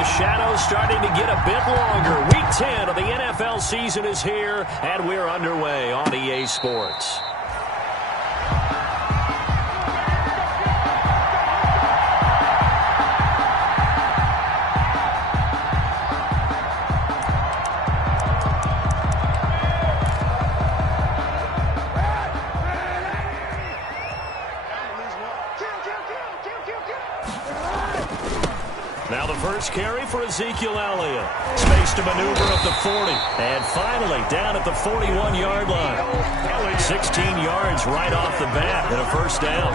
the shadows starting to get a bit longer. Week 10 of the NFL season is here, and we're underway on EA Sports. Now the first carry for Ezekiel Elliott. Space to maneuver up the 40. And finally down at the 41-yard line. 16 yards right off the bat and a first down.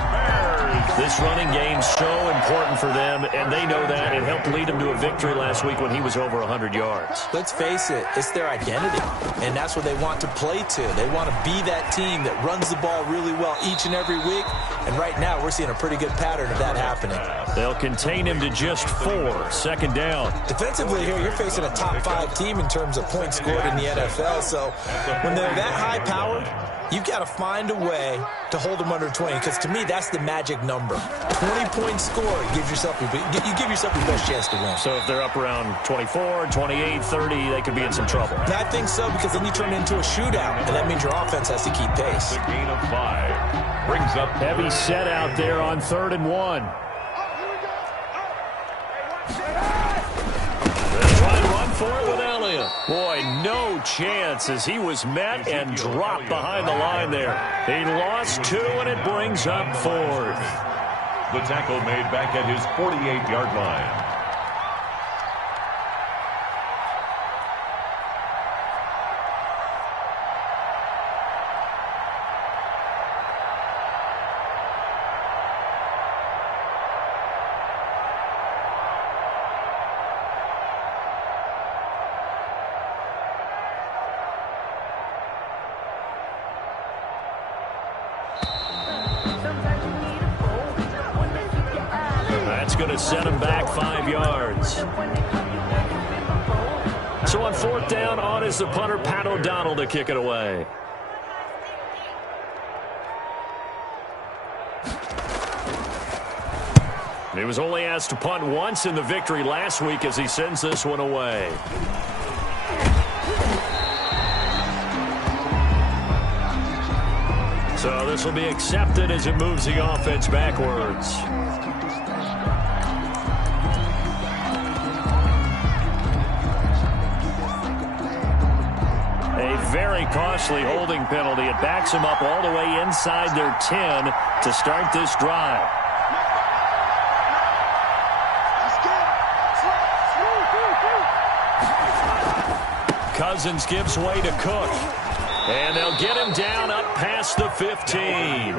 This running game's so important for them, and they know that. It helped lead them to a victory last week when he was over 100 yards. Let's face it, it's their identity, and that's what they want to play to. They want to be that team that runs the ball really well each and every week, and right now we're seeing a pretty good pattern of that happening. They'll contain him to just 4. Second down. Defensively here, you're facing a top-5 team in terms of points scored in the NFL, so when they're that high-powered, you've got to find a way to hold them under 20, because to me, that's the magic number. 20 points scored gives yourself you give yourself your best chance to win. So if they're up around 24, 28, 30, they could be in some trouble. And I think so, because then you turn it into a shootout, and that means your offense has to keep pace. The gain of 5 brings up heavy set out there on 3rd and 1. They'll try to run for it with Elliott. Boy, no chance as he was met and dropped behind the line there. He lost 2, and it brings up 4th. The tackle made back at his 48-yard line. Going to set him back 5 yards. So on 4th down, on is the punter, Pat O'Donnell, to kick it away. He was only asked to punt once in the victory last week as he sends this one away. So this will be accepted as it moves the offense backwards. Very costly holding penalty. It backs them up all the way inside their 10 to start this drive. Cousins gives way to Cook. And they'll get him down up past the 15.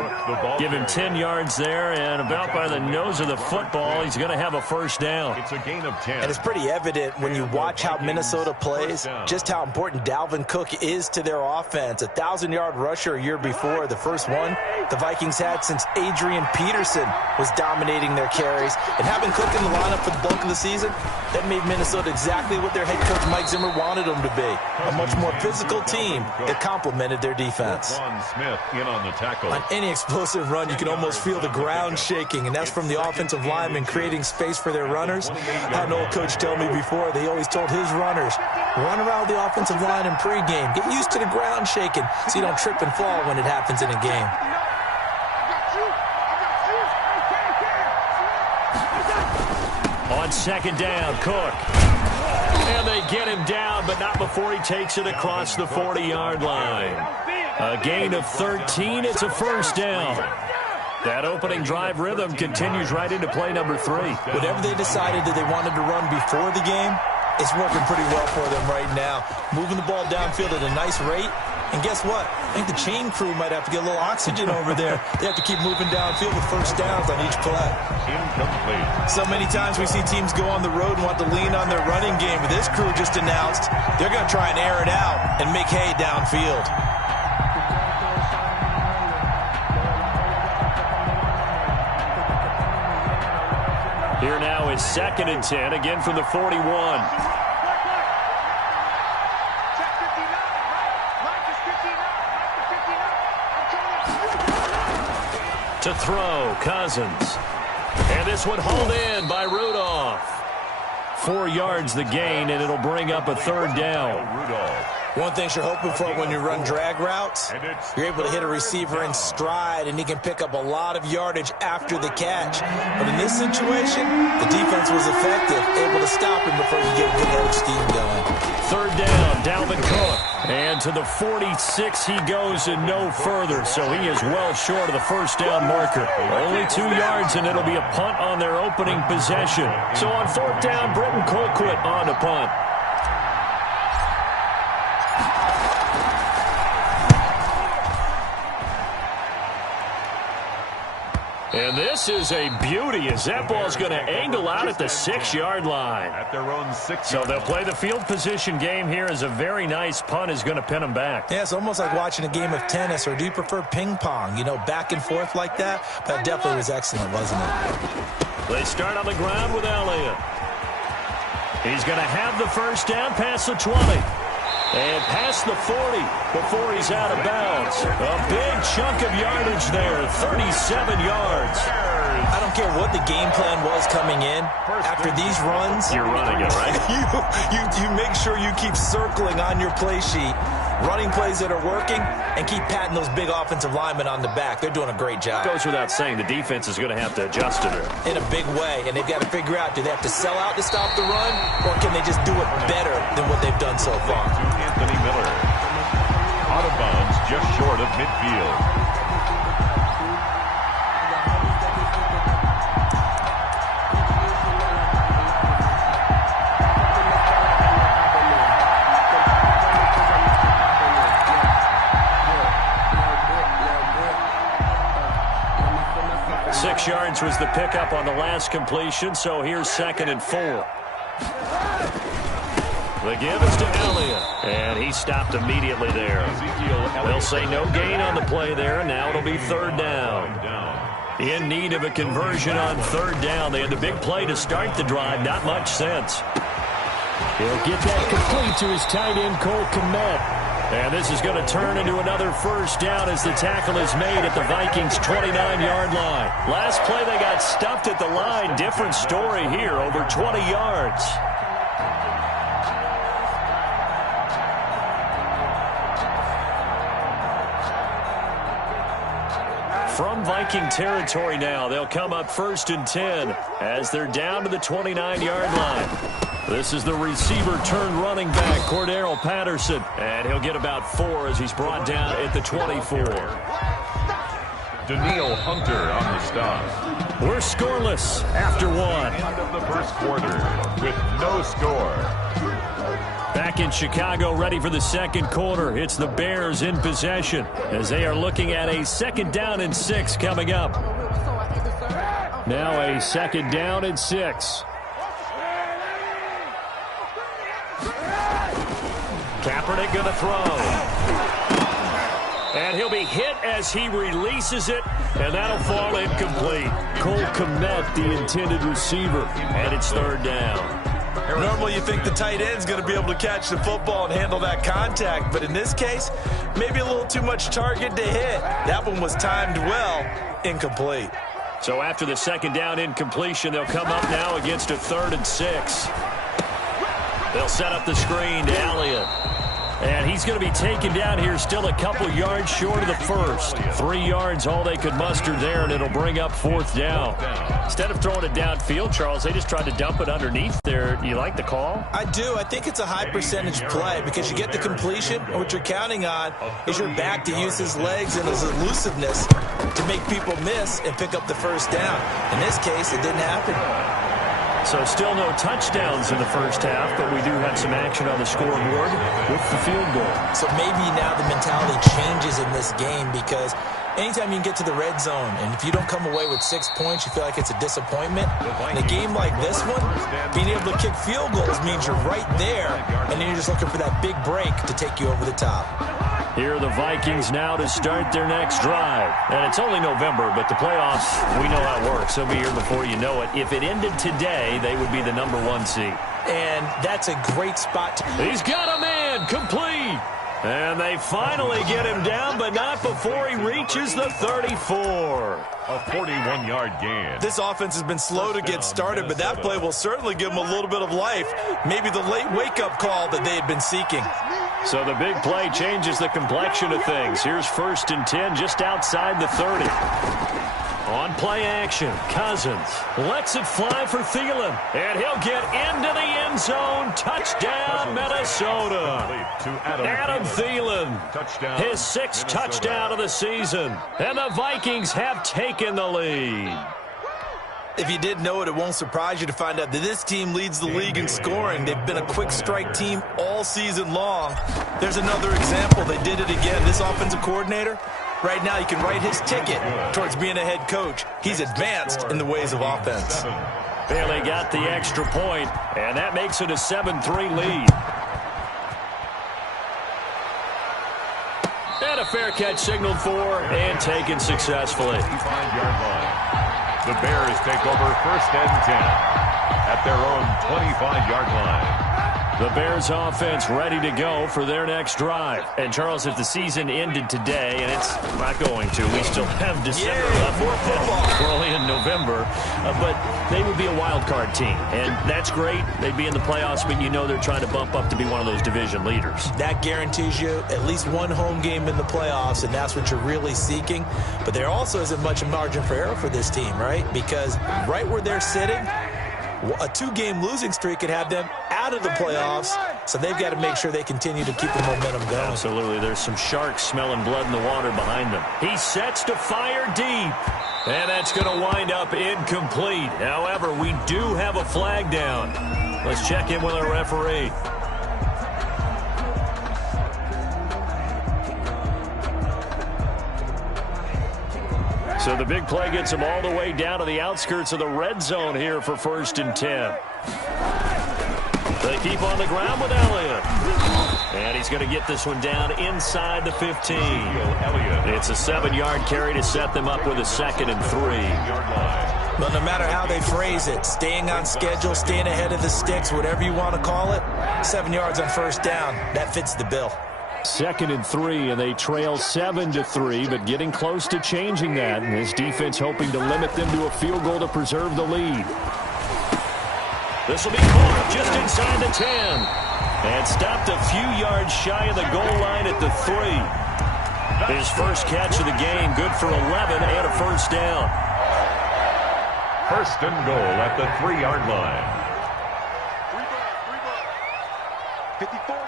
Give him 10 yards there, and about by the nose of the football, he's going to have a first down. It's a gain of 10. And it's pretty evident when you watch how Minnesota plays, just how important Dalvin Cook is to their offense. A 1,000-yard rusher a year before, the first one the Vikings had since Adrian Peterson was dominating their carries. And having Cook in the lineup for the bulk of the season, that made Minnesota exactly what their head coach Mike Zimmer wanted them to be. A much more physical team that complemented their defense. Smith in on the tackle. On any explosive run, you can almost feel the ground shaking, and that's from the offensive linemen creating space for their runners. I had an old coach tell me before, they always told his runners, run around the offensive line in pregame. Get used to the ground shaking so you don't trip and fall when it happens in a game. On 2nd down, Cook. And they get him down, but not before he takes it across the 40-yard line. A gain of 13. It's a first down. That opening drive rhythm continues right into play number 3. Whatever they decided that they wanted to run before the game, it's working pretty well for them right now. Moving the ball downfield at a nice rate. And guess what? I think the chain crew might have to get a little oxygen over there. They have to keep moving downfield with first downs on each play. Incomplete. So many times we see teams go on the road and want to lean on their running game. But this crew just announced they're going to try and air it out and make hay downfield. Here now is 2nd and 10, again from the 41. To throw, Cousins. And this one hauled in by Rudolph. 4 yards the gain, and it'll bring up a 3rd down. One thing you're hoping for when you run drag routes, you're able to hit a receiver in stride, and he can pick up a lot of yardage after the catch. But in this situation, the defense was effective, able to stop him before you get a good head of steam going. 3rd down, Dalvin Cook. And to the 46 he goes and no further, so he is well short of the 1st down marker. Only 2 yards, and it'll be a punt on their opening possession. So on 4th down, Britton Colquitt on to punt. And this is a beauty as that ball's going to angle out at the 6-yard line. At their own 6. So they'll play the field position game here as a very nice punt is going to pin them back. Yeah, it's almost like watching a game of tennis, or do you prefer ping pong? You know, back and forth like that? That definitely was excellent, wasn't it? They start on the ground with Elliott. He's going to have the 1st down past the 20. And past the 40 before he's out of bounds. A big chunk of yardage there, 37 yards. I don't care what the game plan was coming in. After these runs, you're running it, right? you make sure you keep circling on your play sheet, running plays that are working, and keep patting those big offensive linemen on the back. They're doing a great job. Goes without saying, the defense is going to have to adjust to it. In a big way, and they've got to figure out, do they have to sell out to stop the run, or can they just do it better than what they've done so far? Anthony Miller. Out of bounds, just short of midfield. 6 yards was the pickup on the last completion, so here's 2nd and 4. The give is to Elliott, and he stopped immediately there. They'll say no gain on the play there, and now it'll be 3rd down. In need of a conversion on 3rd down. They had the big play to start the drive, not much sense. He'll get that complete to his tight end, Cole Kmet. And this is going to turn into another 1st down as the tackle is made at the Vikings' 29-yard line. Last play, they got stuffed at the line. Different story here, over 20 yards. From Viking territory now, they'll come up 1st and 10 as they're down to the 29-yard line. This is the receiver turned running back, Cordero Patterson. And he'll get about 4 as he's brought down at the 24. Daniil Hunter on the stop. We're scoreless after 1. End of the 1st quarter with no score. Back in Chicago, ready for the 2nd quarter. It's the Bears in possession as they are looking at a 2nd down and 6 coming up. Now a 2nd down and 6. Kaepernick going to throw. And he'll be hit as he releases it, and that'll fall incomplete. Cole Kmet, the intended receiver, and it's 3rd down. Normally you think the tight end's going to be able to catch the football and handle that contact, but in this case, maybe a little too much target to hit. That one was timed well, incomplete. So after the 2nd down incompletion, they'll come up now against a 3rd and 6. They'll set up the screen to Elliott. And he's going to be taken down here, still a couple yards short of the 1st. 3 yards, all they could muster there, and it'll bring up 4th down. Instead of throwing it downfield, Charles, they just tried to dump it underneath there. Do you like the call? I do. I think it's a high percentage play because you get the completion, and what you're counting on is your back to use his legs and his elusiveness to make people miss and pick up the 1st down. In this case, it didn't happen. So still no touchdowns in the 1st half, but we do have some action on the scoreboard with the field goal. So maybe now the mentality changes in this game because anytime you can get to the red zone, and if you don't come away with 6 points, you feel like it's a disappointment. In a game like this one, being able to kick field goals means you're right there, and then you're just looking for that big break to take you over the top. Here are the Vikings now to start their next drive. And it's only November, but the playoffs, we know how it works. They'll be here before you know it. If it ended today, they would be the #1 seed. And that's a great spot. He's got a man, complete. And they finally get him down, but not before he reaches the 34. A 41-yard gain. This offense has been slow to get started, but that play will certainly give them a little bit of life. Maybe the late wake-up call that they had been seeking. So the big play changes the complexion of things. Here's 1st and 10 just outside the 30. On play action, Cousins lets it fly for Thielen, and he'll get into the end zone. Touchdown, Minnesota. Adam Thielen, Touchdown, his 6th touchdown of the season, and the Vikings have taken the lead. If you didn't know it, it won't surprise you to find out that this team leads the league in scoring. They've been a quick strike team all season long. There's another example. They did it again. This offensive coordinator, right now, you can write his ticket towards being a head coach. He's advanced in the ways of offense. Bailey got the extra point, and that makes it a 7-3 lead. And a fair catch signaled for and taken successfully. 25-yard line. The Bears take over 1st and 10 at their own 25-yard line. The Bears offense ready to go for their next drive. And, Charles, if the season ended today, and it's not going to, we still have December left. More football. We're only in November. But they would be a wild card team. And that's great. They'd be in the playoffs, but you know they're trying to bump up to be one of those division leaders. That guarantees you at least one home game in the playoffs, and that's what you're really seeking. But there also isn't much margin for error for this team, right? Because right where they're sitting, a 2-game losing streak could have them out of the playoffs, so they've got to make sure they continue to keep the momentum going. Absolutely. There's some sharks smelling blood in the water behind them. He sets to fire deep, and that's going to wind up incomplete. However, we do have a flag down. Let's check in with our referee. So the big play gets him all the way down to the outskirts of the red zone here for 1st and 10. They keep on the ground with Elliott. And he's going to get this one down inside the 15. It's a 7-yard carry to set them up with a 2nd and 3. But no matter how they phrase it, staying on schedule, staying ahead of the sticks, whatever you want to call it, 7 yards on 1st down, that fits the bill. 2nd and 3, and they trail 7-3, but getting close to changing that. And this defense hoping to limit them to a field goal to preserve the lead. This will be caught just inside the 10. And stopped a few yards shy of the goal line at the 3. His first catch of the game, good for 11 and a 1st down. 1st and goal at the 3-yard line. 54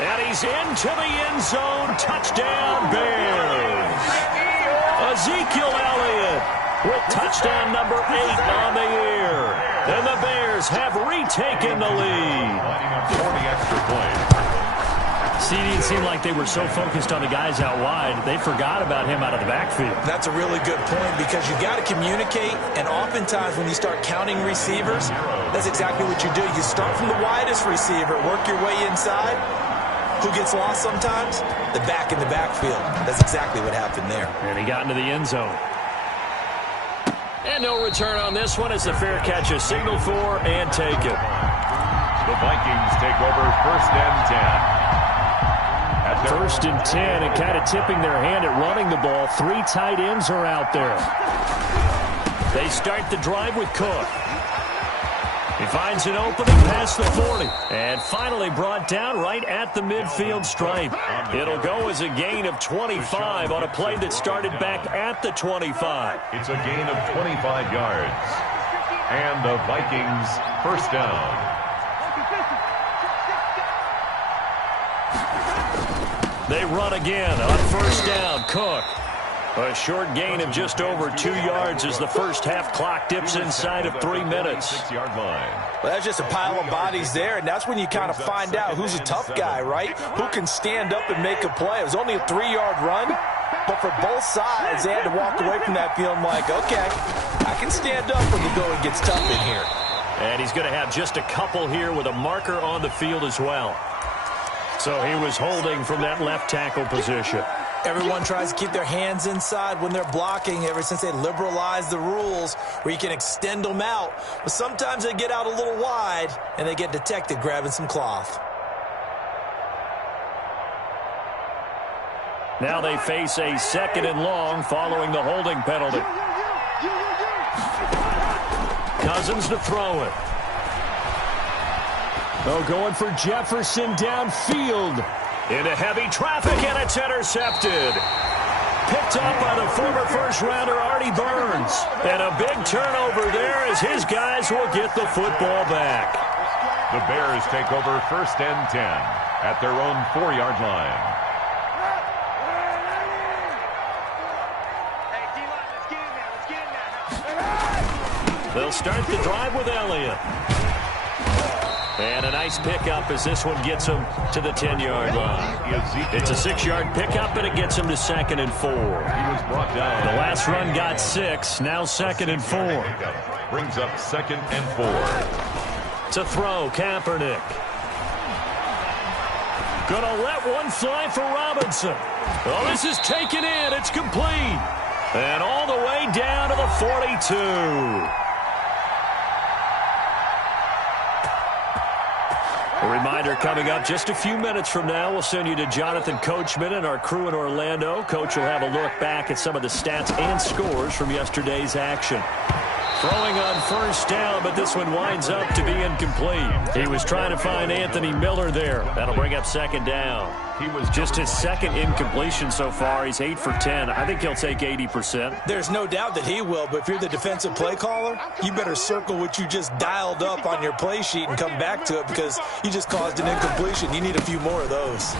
And he's into the end zone. Touchdown, Bears. Ezekiel Elliott with touchdown number 8 on the year. And the Bears have retaken the lead. Lining up 40 extra points. See, it didn't seem like they were so focused on the guys out wide, they forgot about him out of the backfield. That's a really good point because you got to communicate, and oftentimes when you start counting receivers, that's exactly what you do. You start from the widest receiver, work your way inside. Who gets lost sometimes? The back in the backfield. That's exactly what happened there. And he got into the end zone. And no return on this one as the fair catch is signaled for and taken. The Vikings take over 1st and 10. At 1st and 10, and kind of tipping their hand at running the ball. 3 tight ends are out there. They start the drive with Cook. He finds an opening past the 40. And finally brought down right at the midfield stripe. It'll go as a gain of 25 on a play that started back at the 25. It's a gain of 25 yards. And the Vikings 1st down. They run again on 1st down. Cook. A short gain of just over 2 yards as the first half clock dips inside of 3 minutes. 6-yard line. Well, that's just a pile of bodies there, and that's when you kind of find out who's a tough guy, right? Who can stand up and make a play. It was only a 3-yard run, but for both sides, they had to walk away from that feeling like, okay, I can stand up when the going gets tough in here. And he's going to have just a couple here with a marker on the field as well. So he was holding from that left tackle position. Everyone tries to keep their hands inside when they're blocking ever since they liberalized the rules where you can extend them out. But sometimes they get out a little wide and they get detected grabbing some cloth. Now they face a 2nd and long following the holding penalty. Cousins to throw it. Oh, going for Jefferson downfield. Into heavy traffic, and it's intercepted. Picked up by the former first-rounder Artie Burns. And a big turnover there as his guys will get the football back. The Bears take over 1st and 10 at their own 4-yard line. They'll start the drive with Elliott. And a nice pickup as this one gets him to the 10-yard line. It's a 6-yard pickup, and it gets him to 2nd and 4. He was brought down. The last run got 6, now 2nd and 4. Brings up 2nd and 4. To throw, Kaepernick. Gonna let one fly for Robinson. Oh, this is taken in. It's complete. And all the way down to the 42. A reminder coming up just a few minutes from now. We'll send you to Jonathan Coachman and our crew in Orlando. Coach will have a look back at some of the stats and scores from yesterday's action. Throwing on 1st down, but this one winds up to be incomplete. He was trying to find Anthony Miller there. That'll bring up 2nd down. He was just his 2nd incompletion so far. He's 8 for 10. I think he'll take 80%. There's no doubt that he will, but if you're the defensive play caller, you better circle what you just dialed up on your play sheet and come back to it because you just caused an incompletion. You need a few more of those.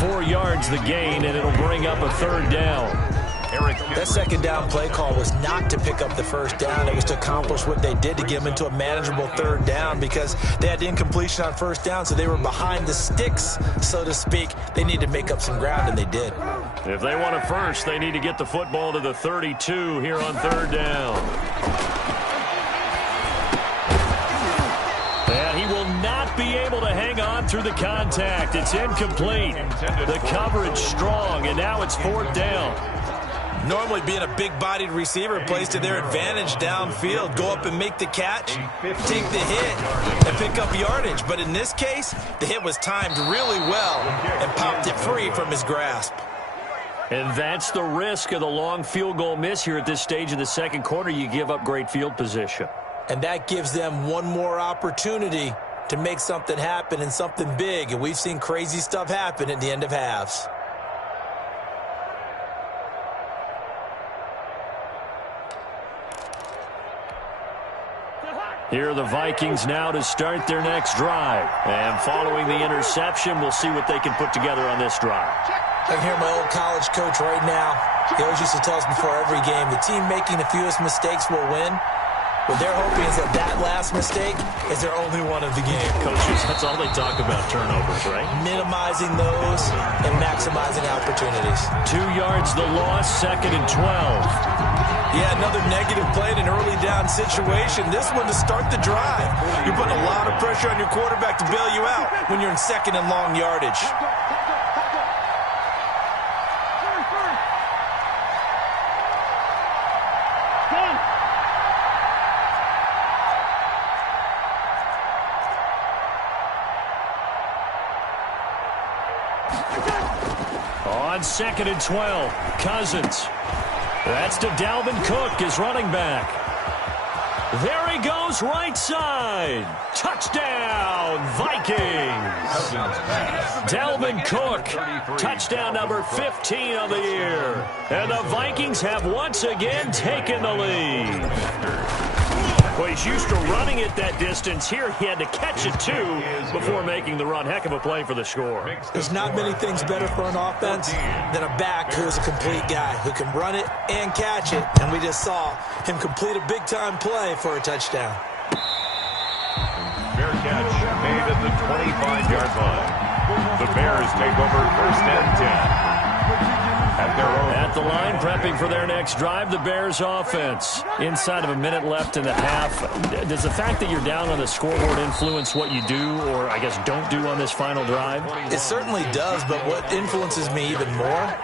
4 yards the gain, and it'll bring up a 3rd down. That 2nd down play call was not to pick up the 1st down. It was to accomplish what they did to get them into a manageable 3rd down because they had the incompletion on 1st down, so they were behind the sticks, so to speak. They need to make up some ground, and they did. If they want it first, they need to get the football to the 32 here on 3rd down. And he will not be able to hang on through the contact. It's incomplete. The coverage strong, and now it's 4th down. Normally being a big-bodied receiver plays to their advantage downfield. Go up and make the catch, take the hit, and pick up yardage. But in this case, the hit was timed really well and popped it free from his grasp. And that's the risk of the long field goal miss here at this stage of the 2nd quarter. You give up great field position. And that gives them one more opportunity to make something happen and something big. And we've seen crazy stuff happen at the end of halves. Here are the Vikings now to start their next drive. And following the interception, we'll see what they can put together on this drive. I can hear my old college coach right now. He always used to tell us before every game, the team making the fewest mistakes will win. What they're hoping is that that last mistake is their only one of the game. Coaches, that's all they talk about, turnovers, right? Minimizing those and maximizing opportunities. 2 yards the loss, 2nd and 12. Yeah, another negative play in an early down situation. This one to start the drive. You're putting a lot of pressure on your quarterback to bail you out when you're in 2nd and long yardage. On 2nd and 12, Cousins. That's to Dalvin Cook, his running back. There he goes, right side. Touchdown, Vikings. Dalvin Cook, touchdown number 15 of the year. And the Vikings have once again taken the lead. Well, he's used to running it that distance. Here he had to catch it, too, before making the run. Heck of a play for the score. There's not many things better for an offense than a back who is a complete guy who can run it and catch it. And we just saw him complete a big-time play for a touchdown. Fair catch made at the 25-yard line. The Bears take over 1st and 10. at their own. At the line, prepping for their next drive, the Bears offense. Inside of a minute left in the half. Does the fact that you're down on the scoreboard influence what you do, or I guess don't do on this final drive? It certainly does, but what influences me even more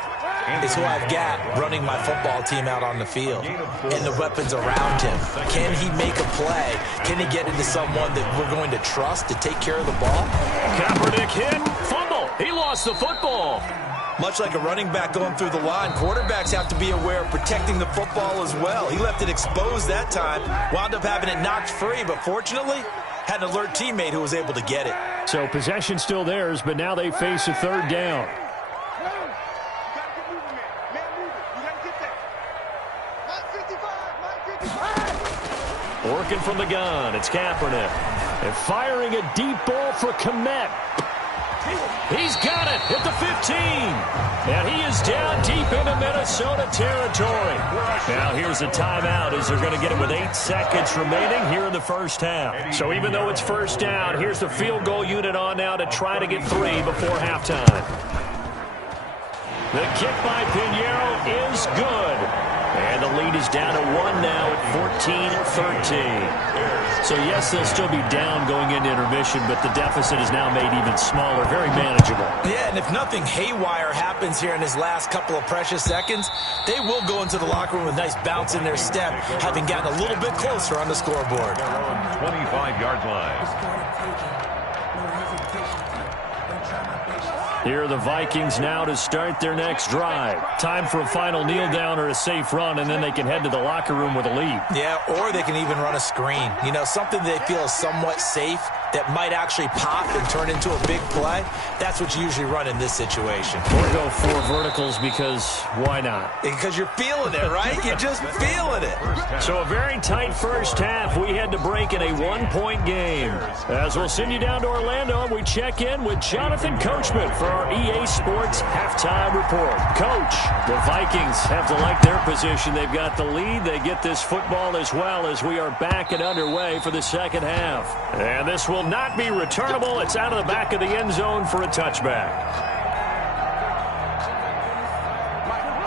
is who I've got running my football team out on the field and the weapons around him. Can he make a play? Can he get into someone that we're going to trust to take care of the ball? Kaepernick hit, fumble. He lost the football. Much like a running back going through the line, quarterbacks have to be aware of protecting the football as well. He left it exposed that time, wound up having it knocked free, but fortunately had an alert teammate who was able to get it. So possession still theirs, but now they face a third down. Working from the gun, it's Kaepernick. And firing a deep ball for Kmet. He's got it at the 15. And he is down deep into Minnesota territory. Now here's a timeout as they're going to get it with 8 seconds remaining here in the first half. So even though it's first down, here's the field goal unit on now to try to get 3 before halftime. The kick by Pinheiro is good. And the lead is down to 1 now at 14-13. So, yes, they'll still be down going into intermission, but the deficit is now made even smaller, very manageable. Yeah, and if nothing haywire happens here in his last couple of precious seconds, they will go into the locker room with a nice bounce in their step, having gotten a little bit closer on the scoreboard. Their own 25-yard line. Here are the Vikings now to start their next drive. Time for a final kneel down or a safe run, and then they can head to the locker room with a lead. Yeah, or they can even run a screen. You know, something they feel is somewhat safe that might actually pop and turn into a big play. That's what you usually run in this situation. Or go 4 verticals because why not? Because you're feeling it, right? You're just feeling it. So a very tight first half. We had to break in a 1-point game. As we'll send you down to Orlando, we check in with Jonathan Coachman for our EA Sports halftime report. Coach, the Vikings have to like their position. They've got the lead. They get this football as well as we are back and underway for the second half. And this will not be returnable. It's out of the back of the end zone for a touchback.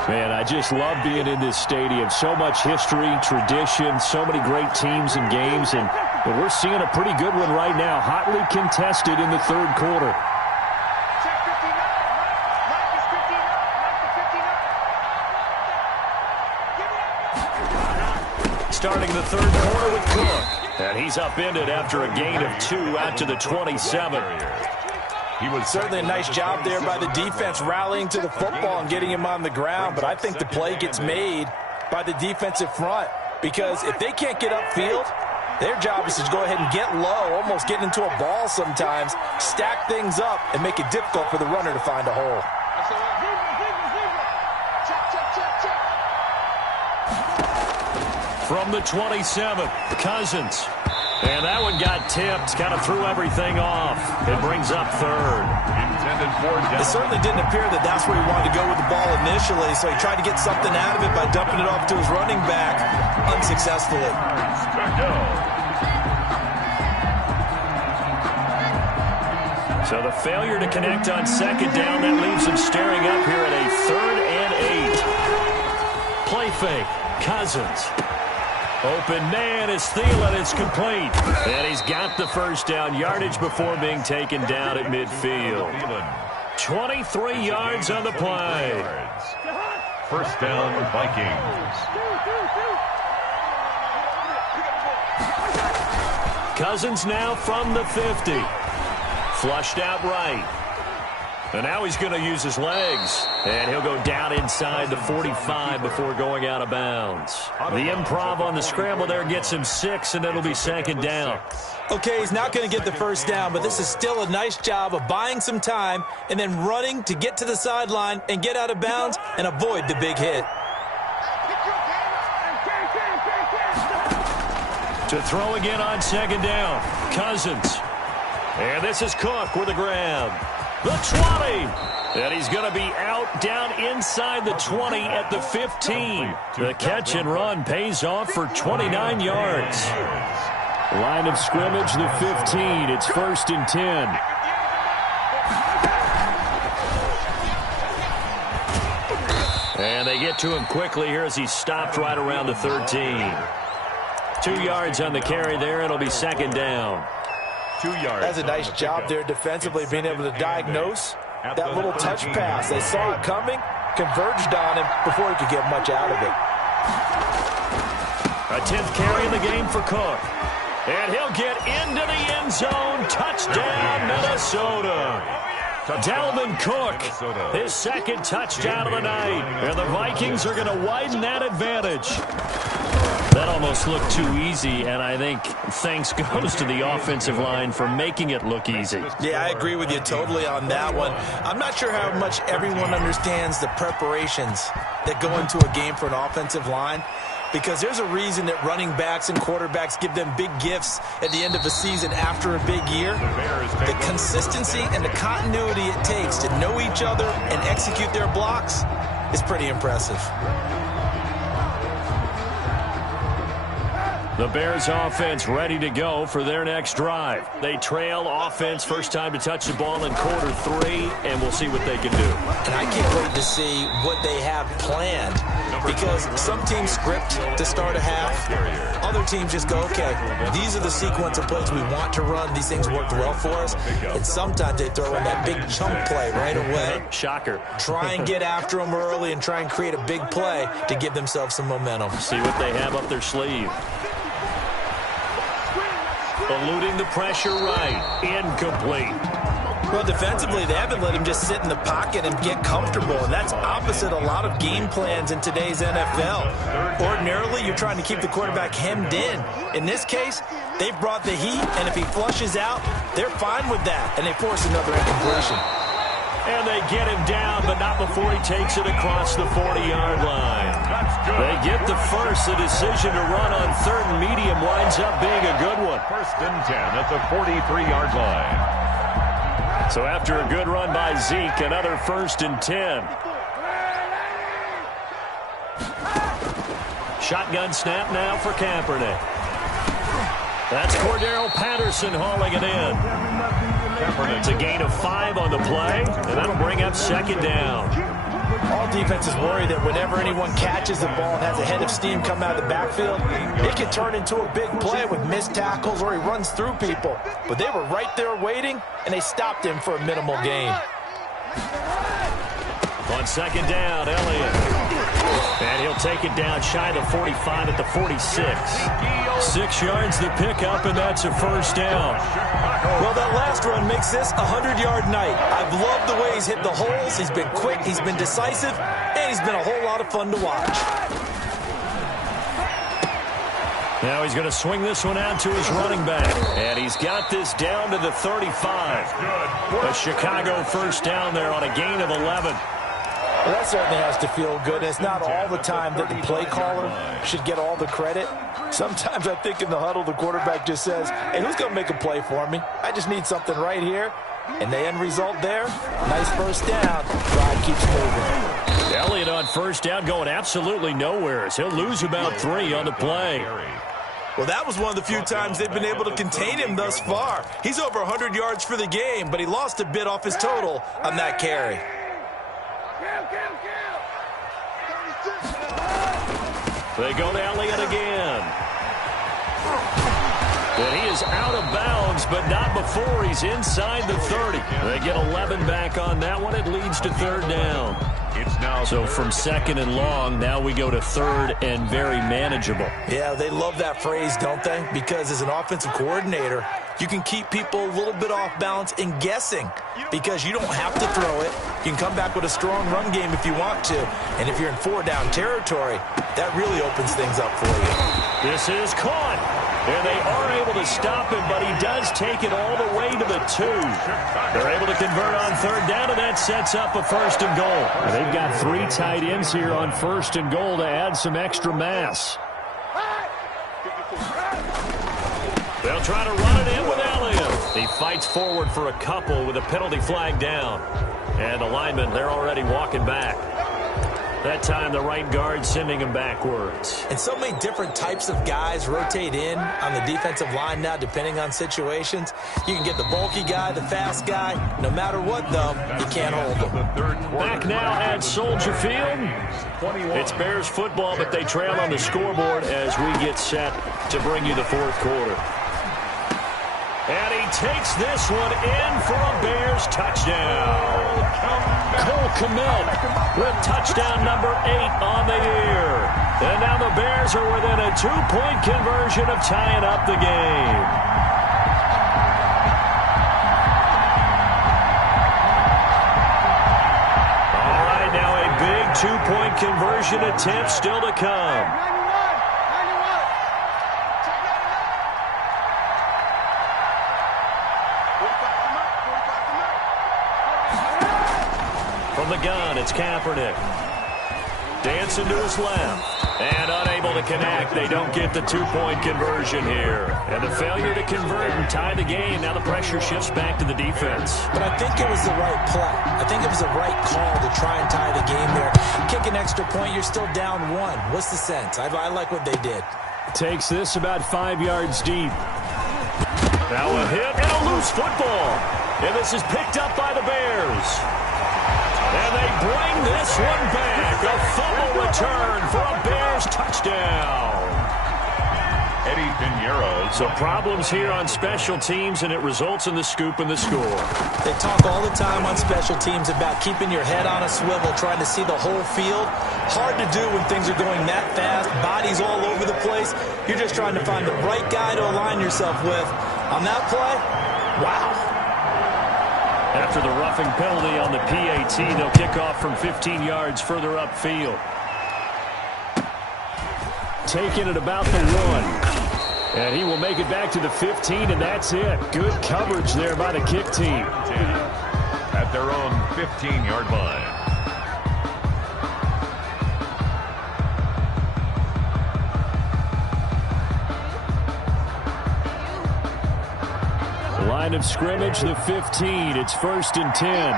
Man, I just love being in this stadium. So much history, tradition, so many great teams and games, and we're seeing a pretty good one right now, hotly contested in the third quarter. Starting the third quarter with Cook. And he's upended after a gain of 2 out to the 27. He was certainly a nice job there by the defense rallying to the football and getting him on the ground. But I think the play gets made by the defensive front. Because if they can't get upfield, their job is to go ahead and get low, almost get into a ball sometimes, stack things up, and make it difficult for the runner to find a hole. From the 27, Cousins. And that one got tipped, kind of threw everything off. It brings up third. Intended for down. It certainly didn't appear that that's where he wanted to go with the ball initially, so he tried to get something out of it by dumping it off to his running back unsuccessfully. So the failure to connect on second down, that leaves him staring up here at a 3rd and 8. Play fake, Cousins. Open man is Thielen. It's complete. And he's got the first down yardage before being taken down at midfield. 23 yards on the play. First down, Vikings. Cousins now from the 50. Flushed out right. And now he's going to use his legs. And he'll go down inside the 45 before going out of bounds. The improv on the scramble there gets him 6, and it'll be second down. Okay, he's not going to get the first down, but this is still a nice job of buying some time and then running to get to the sideline and get out of bounds and avoid the big hit. To throw again on second down, Cousins. And this is Cook with a grab. The 20. And he's going to be out down inside the 20 at the 15. The catch and run pays off for 29 yards. Line of scrimmage, the 15. It's 1st and 10. They get to him quickly here as he stopped right around the 13. 2 yards on the carry there. It'll be second down. 2 yards. That's a nice job there defensively, being able to diagnose that little touch pass. They saw it coming, converged on him before he could get much out of it. A 10th carry in the game for Cook. And he'll get into the end zone. Touchdown, Minnesota. Dalvin Cook, his second touchdown of the night. And the Vikings are going to widen that advantage. That almost looked too easy, and I think thanks goes to the offensive line for making it look easy. Yeah, I agree with you totally on that one. I'm not sure how much everyone understands the preparations that go into a game for an offensive line, because there's a reason that running backs and quarterbacks give them big gifts at the end of a season after a big year. The consistency and the continuity it takes to know each other and execute their blocks is pretty impressive. The Bears offense ready to go for their next drive. They trail offense, first time to touch the ball in quarter 3, and we'll see what they can do. And I can't wait to see what they have planned, because some teams script to start a half. Other teams just go, okay, these are the sequence of plays we want to run. These things worked well for us. And sometimes they throw in that big chunk play right away. Shocker. Try and get after them early and try and create a big play to give themselves some momentum. See what they have up their sleeve. Eluding the pressure right. Incomplete. Well, defensively, they haven't let him just sit in the pocket and get comfortable, and that's opposite a lot of game plans in today's NFL. Ordinarily, you're trying to keep the quarterback hemmed in. In this case, they've brought the heat, and if he flushes out, they're fine with that, and they force another incompletion. And they get him down, but not before he takes it across the 40-yard line. They get the first. The decision to run on 3rd and medium winds up being a good one. 1st and 10 at the 43-yard line. So after a good run by Zeke, another 1st and 10. Shotgun snap now for Kaepernick. That's Cordero Patterson hauling it in. It's a gain of 5 on the play, and that'll bring up second down. All defenses worry that whenever anyone catches the ball and has a head of steam come out of the backfield, it can turn into a big play with missed tackles or he runs through people. But they were right there waiting, and they stopped him for a minimal gain. On second down, Elliott. And he'll take it down shy of the 45 at the 46. 6 yards the pickup, and that's a first down. Well, that last run makes this a 100-yard night. I've loved the way he's hit the holes. He's been quick, he's been decisive, and he's been a whole lot of fun to watch. Now he's going to swing this one out to his running back. And he's got this down to the 35. A Chicago first down there on a gain of 11. Well, that certainly has to feel good. It's not all the time that the play caller should get all the credit. Sometimes I think in the huddle, the quarterback just says, hey, who's going to make a play for me? I just need something right here. And the end result there, nice first down. Drive keeps moving. Elliott on first down going absolutely nowhere as he'll lose about 3 on the play. Well, that was one of the few times they've been able to contain him thus far. He's over 100 yards for the game, but he lost a bit off his total on that carry. They go to Elliott again. And he is out of bounds, but not before he's inside the 30. They get 11 back on that one. It leads to 3rd down. So from 2nd and long, now we go to 3rd and very manageable. Yeah, they love that phrase, don't they? Because as an offensive coordinator, you can keep people a little bit off balance and guessing because you don't have to throw it. You can come back with a strong run game if you want to. And if you're in 4-down territory, that really opens things up for you. This is caught. And they are able to stop him, but he does take it all the way to the 2. They're able to convert on 3rd down, and that sets up a 1st and goal. And they've got 3 tight ends here on 1st and goal to add some extra mass. They'll try to run it in with Elliott. He fights forward for a couple with a penalty flag down. And the linemen, they're already walking back. That time the right guard sending him backwards. And so many different types of guys rotate in on the defensive line now, depending on situations. You can get the bulky guy, the fast guy. No matter what, though, you can't hold them. Back now at Soldier Field. It's Bears football, but they trail on the scoreboard as we get set to bring you the fourth quarter. And he takes this one in for a Bears touchdown. Cole Kmet with touchdown number 8 on the year. And now the Bears are within a 2-point conversion of tying up the game. All right, now a big 2-point conversion attempt still to come. From the gun, it's Kaepernick. Dancing to his left. And unable to connect. They don't get the 2-point conversion here. And the failure to convert and tie the game. Now the pressure shifts back to the defense. But I think it was the right play. I think it was the right call to try and tie the game there. Kick an extra point, you're still down 1. What's the sense? I like what they did. Takes this about 5 yards deep. Now a hit and a loose football. And this is picked up by the Bears. And they bring this one back. A fumble return for a Bears touchdown. Eddie Pinheiro. So problems here on special teams, and it results in the scoop and the score. They talk all the time on special teams about keeping your head on a swivel, trying to see the whole field. Hard to do when things are going that fast, bodies all over the place. You're just trying to find the right guy to align yourself with. On that play, wow. After the roughing penalty on the PAT, they'll kick off from 15 yards further upfield. Taking it about the 1. And he will make it back to the 15, and that's it. Good coverage there by the kick team. At their own 15-yard line. Line of scrimmage, the 15. It's 1st and 10.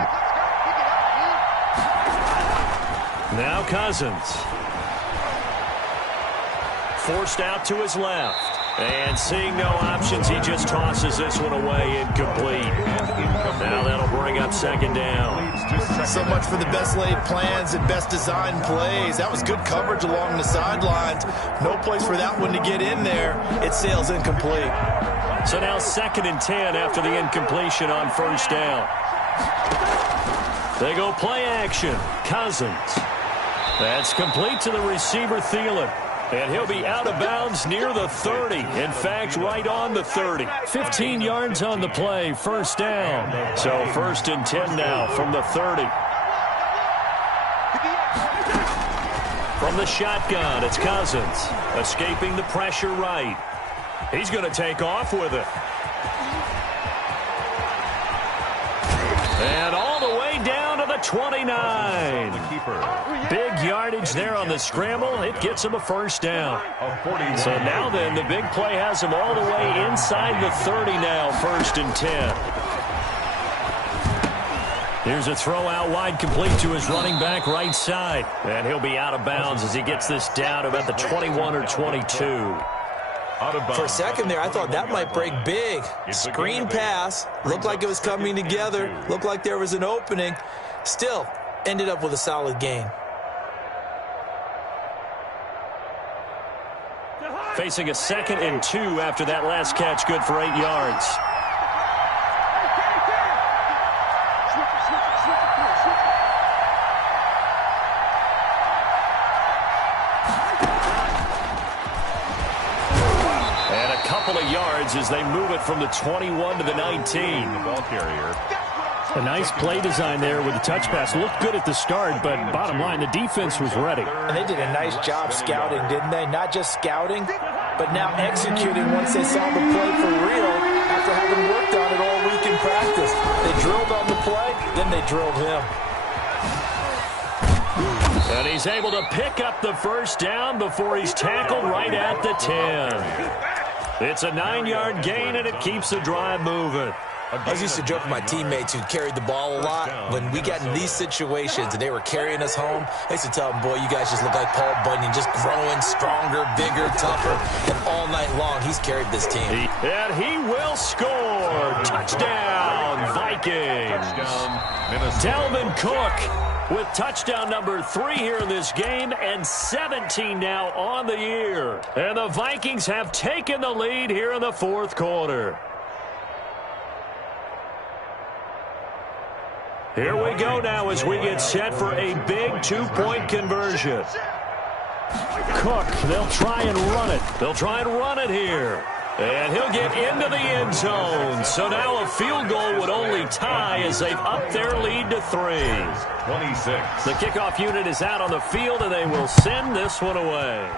Now Cousins. Forced out to his left. And seeing no options, he just tosses this one away incomplete. Now that'll bring up 2nd down. So much for the best laid plans and best designed plays. That was good coverage along the sidelines. No place for that one to get in there. It sails incomplete. So now 2nd and 10 after the incompletion on 1st down. They go play action. Cousins. That's complete to the receiver, Thielen. And he'll be out of bounds near the 30. In fact, right on the 30. 15 yards on the play, 1st down. So 1st and 10 now from the 30. From the shotgun, it's Cousins. Escaping the pressure right. He's going to take off with it. And all the way down to the 29. Big yardage there on the scramble. It gets him a 1st down. So now then, the big play has him all the way inside the 30 now, 1st and 10. Here's a throw out wide, complete to his running back right side. And he'll be out of bounds as he gets this down about the 21 or 22. For a second there, I thought that might break big. Screen pass. Looked like it was coming together. Looked like there was an opening. Still, ended up with a solid gain. Facing a 2nd and 2 after that last catch, good for 8 yards. Of yards as they move it from the 21 to the 19. The ball carrier. A nice play design there with the touch pass. Looked good at the start, but bottom line, the defense was ready. And they did a nice job scouting, didn't they? Not just scouting, but now executing once they saw the play for real after having worked on it all week in practice. They drilled on the play, then they drilled him. And he's able to pick up the 1st down before he's tackled right at the 10. It's a 9-yard gain, and it keeps the drive moving. I was used to joke with my teammates who carried the ball a lot. When we got in these situations and they were carrying us home, I used to tell them, boy, you guys just look like Paul Bunyan, just growing stronger, bigger, tougher. And all night long, he's carried this team. And he will score. Touchdown, Vikings. Dalvin Cook with touchdown number 3 here in this game, and 17 now on the year. And the Vikings have taken the lead here in the fourth quarter. Here we go now as we get set for a big 2-point conversion. Cook, they'll try and run it. They'll try and run it here. And he'll get into the end zone. So now a field goal would only tie as they've upped their lead to 3. 26. The kickoff unit is out on the field, and they will send this one away.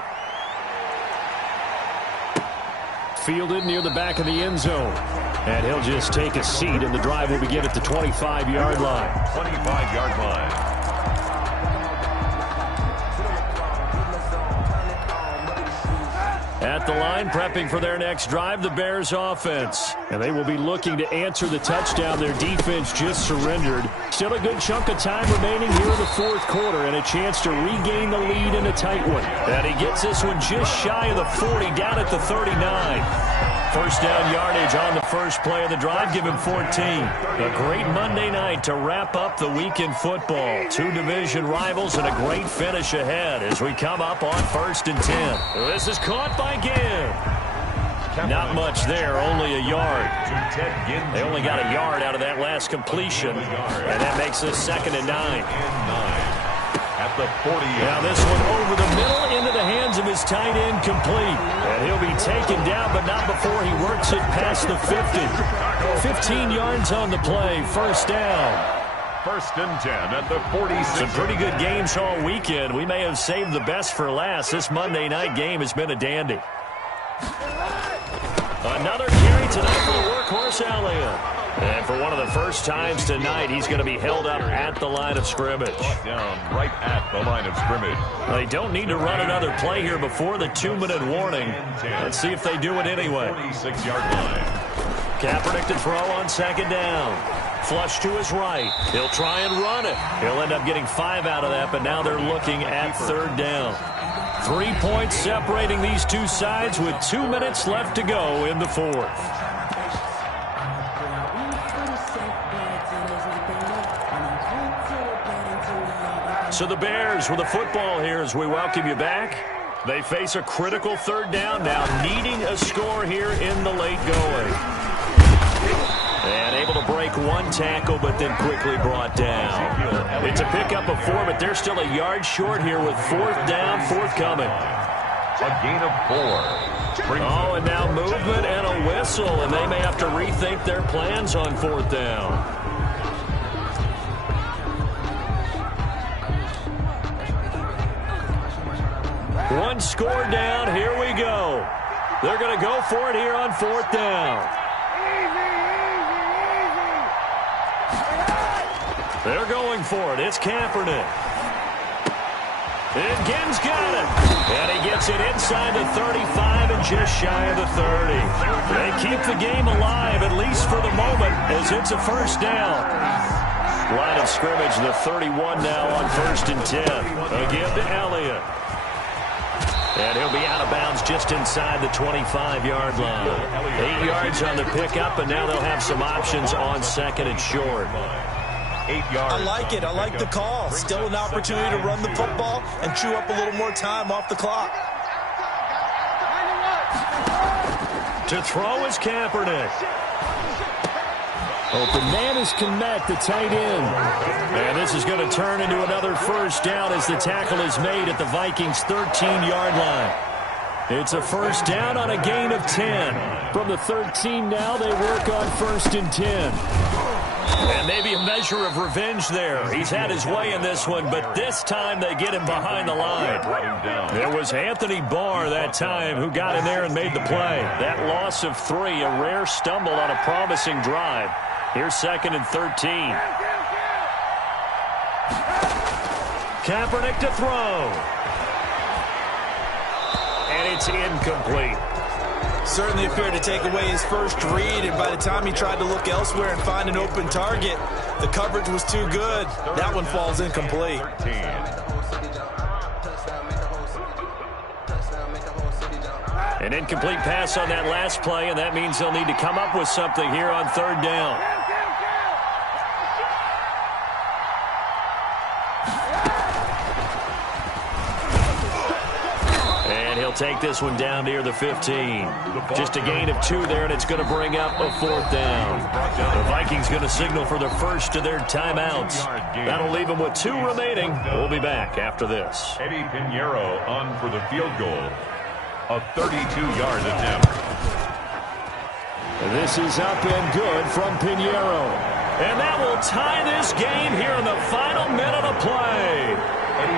Fielded near the back of the end zone. And he'll just take a seat, and the drive will begin at the 25-yard line. 25-yard line. At the line, prepping for their next drive, the Bears offense. And they will be looking to answer the touchdown their defense just surrendered. Still a good chunk of time remaining here in the fourth quarter, and a chance to regain the lead in a tight one. And he gets this one just shy of the 40, down at the 39. First down yardage on the first play of the drive. Give him 14. A great Monday night to wrap up the week in football. 2 division rivals and a great finish ahead as we come up on 1st and 10. This is caught by Gibb. Not much there, only a yard. They only got a yard out of that last completion, and that makes this 2nd and 9. At the 40. Now this one over the middle into the hands of his tight end, complete. And he'll be taken down, but not before he works it past the 50. 15 yards on the play, first down. 1st and 10 at the 46. Some pretty good games all weekend. We may have saved the best for last. This Monday night game has been a dandy. Another carry tonight for the workhorse Elliott. And for one of the first times tonight, he's going to be held up at the line of scrimmage. Down right at the line of scrimmage. They don't need to run another play here before the 2-minute warning. Let's see if they do it anyway. 46-yard line. Kaepernick to throw on 2nd down. Flush to his right. He'll try and run it. He'll end up getting 5 out of that, but now they're looking at 3rd down. 3 points separating these two sides with 2 minutes left to go in the fourth. So the Bears with the football here as we welcome you back. They face a critical 3rd down now, needing a score here in the late going. And able to break 1 tackle, but then quickly brought down. It's a pickup of 4, but they're still a yard short here with 4th down forthcoming. A gain of 4. Oh, and now movement and a whistle, and they may have to rethink their plans on 4th down. One score down. Here we go. They're going to go for it here on 4th down. They're going for it. It's Kaepernick. And Gibbs got it. And he gets it inside the 35 and just shy of the 30. They keep the game alive, at least for the moment, as it's a 1st down. Line of scrimmage, the 31 now on 1st and 10. Again to Elliott. And he'll be out of bounds just inside the 25-yard line. 8 yards on the pickup, and now they'll have some options on 2nd and short. 8 yards. I like it. I like the call. Still an opportunity to run the football and chew up a little more time off the clock. To throw is Kaepernick. Open man is Kmet, the tight end. And this is going to turn into another 1st down as the tackle is made at the Vikings' 13-yard line. It's a 1st down on a gain of 10. From the 13 now, they work on 1st and 10. And maybe a measure of revenge there. He's had his way in this one, but this time they get him behind the line. It was Anthony Barr that time who got in there and made the play. That loss of 3, a rare stumble on a promising drive. Here's 2nd and 13. Kaepernick to throw. And it's incomplete. Certainly appeared to take away his first read, and by the time he tried to look elsewhere and find an open target, the coverage was too good. That one falls incomplete. An incomplete pass on that last play, and that means they'll need to come up with something here on third down. And he'll take this one down near the 15. Just a gain of 2 there, and it's going to bring up a 4th down. The Vikings going to signal for the first of their timeouts. That'll leave them with 2 remaining. We'll be back after this. Eddie Pinheiro on for the field goal. A 32-yard attempt. This is up and good from Pinheiro. And that will tie this game here in the final minute of play.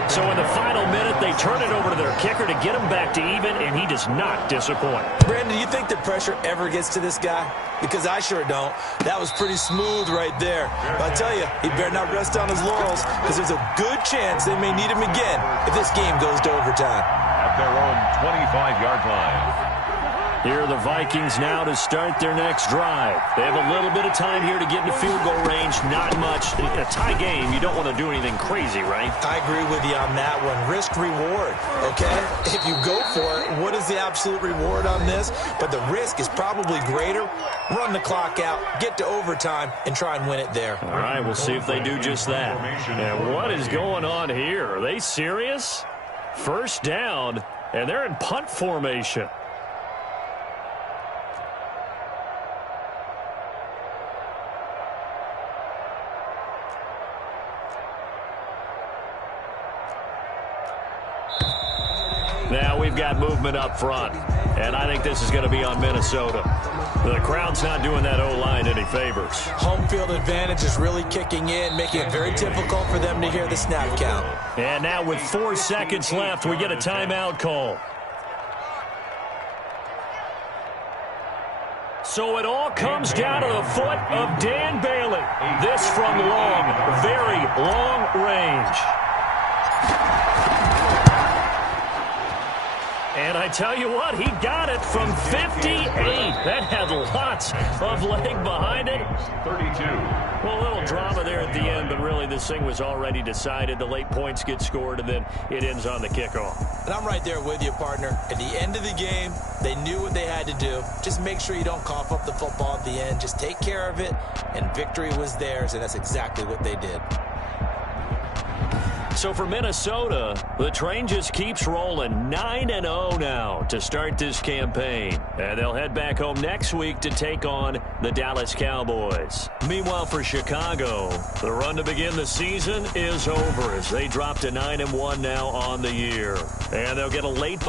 So in the final minute, they turn it over to their kicker to get him back to even, and he does not disappoint. Brandon, do you think the pressure ever gets to this guy? Because I sure don't. That was pretty smooth right there. But I tell you, he better not rest on his laurels, because there's a good chance they may need him again if this game goes to overtime. At their own 25-yard line. Here are the Vikings now to start their next drive. They have a little bit of time here to get into field goal range. Not much. In a tie game, you don't want to do anything crazy, right? I agree with you on that one. Risk-reward, okay? If you go for it, what is the absolute reward on this? But the risk is probably greater. Run the clock out, get to overtime, and try and win it there. All right, we'll see if they do just that. And what is going on here? Are they serious? First down, and they're in punt formation. Now we've got movement up front, and I think this is going to be on Minnesota. The crowd's not doing that O-line any favors. Home field advantage is really kicking in, making it very difficult for them to hear the snap count. And now with 4 seconds left, we get a timeout call. So it all comes down to the foot of Dan Bailey. This from long, very long range. And I tell you what, he got it from 58. That had lots of leg behind it. 32. Well, a little drama there at the end, but really this thing was already decided. The late points get scored, and then it ends on the kickoff. And I'm right there with you, partner. At the end of the game, they knew what they had to do. Just make sure you don't cough up the football at the end. Just take care of it, and victory was theirs, and that's exactly what they did. So for Minnesota, the train just keeps rolling. 9-0 now to start this campaign. And they'll head back home next week to take on the Dallas Cowboys. Meanwhile, for Chicago, the run to begin the season is over as they drop to 9-1 now on the year. And they'll get a late